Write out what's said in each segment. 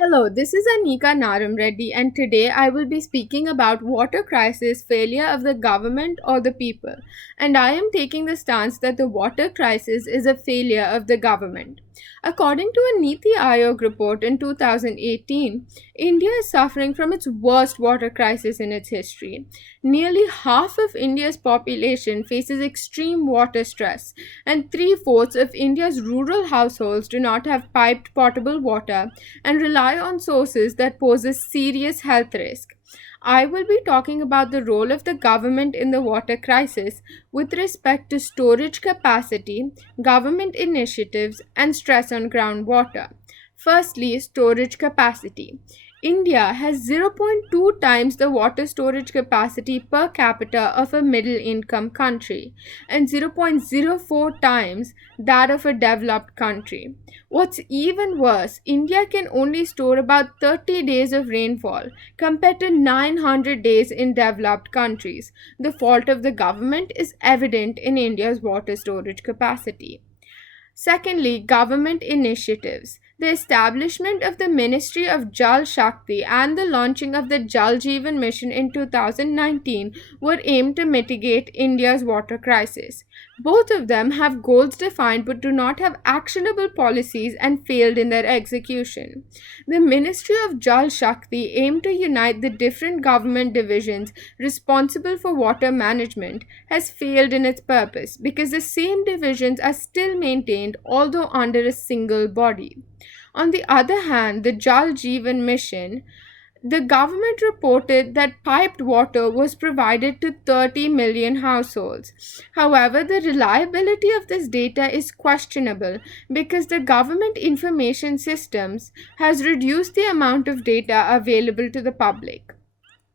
Hello, this is Anika Naram Reddy, and today I will be speaking about water crisis, failure of the government or the people. And I am taking the stance that the water crisis is a failure of the government. According to a Niti Aayog report in 2018, India is suffering from its worst water crisis in its history. Nearly half of India's population faces extreme water stress, and three-fourths of India's rural households do not have piped potable water and rely on sources that poses serious health risk. I will be talking about the role of the government in the water crisis with respect to storage capacity, government initiatives, and stress on groundwater. Firstly, storage capacity. India has zero point 0.2 times the water storage capacity per capita of a middle income country and zero point zero 0.04 times that of a developed country. What's even worse, India can only store about 30 days of rainfall compared to 900 days in developed countries. The fault of the government is evident in India's water storage capacity. Secondly, government initiatives. The establishment of the Ministry of Jal Shakti and the launching of the Jal Jeevan Mission in 2019 were aimed to mitigate India's water crisis. Both of them have goals defined but do not have actionable policies and failed in their execution. The Ministry of Jal Shakti aimed to unite the different government divisions responsible for water management has failed in its purpose because the same divisions are still maintained although under a single body. On the other hand, the Jal Jeevan Mission, the government reported that piped water was provided to 30 million households. However, the reliability of this data is questionable because the government information systems has reduced the amount of data available to the public.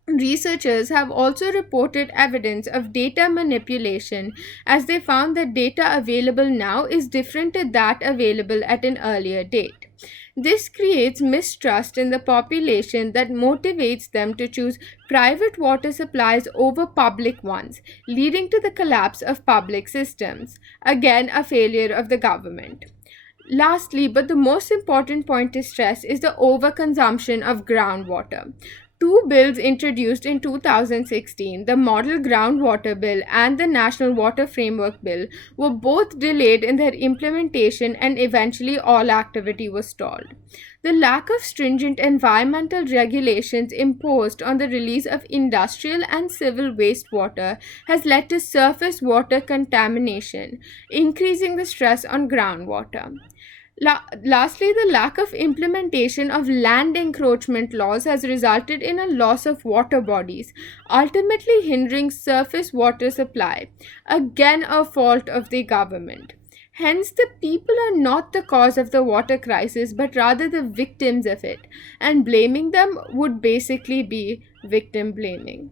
Researchers have also reported evidence of data manipulation as they found that data available now is different to that available at an earlier date. This creates mistrust in the population that motivates them to choose private water supplies over public ones, leading to the collapse of public systems. Again, a failure of the government. Lastly, but the most important point to stress is the overconsumption of groundwater. Two bills introduced in 2016, the Model Groundwater Bill and the National Water Framework Bill, were both delayed in their implementation and eventually all activity was stalled. The lack of stringent environmental regulations imposed on the release of industrial and civil wastewater has led to surface water contamination, increasing the stress on groundwater. Lastly, the lack of implementation of land encroachment laws has resulted in a loss of water bodies, ultimately hindering surface water supply, again a fault of the government. Hence, the people are not the cause of the water crisis but rather the victims of it, and blaming them would basically be victim blaming.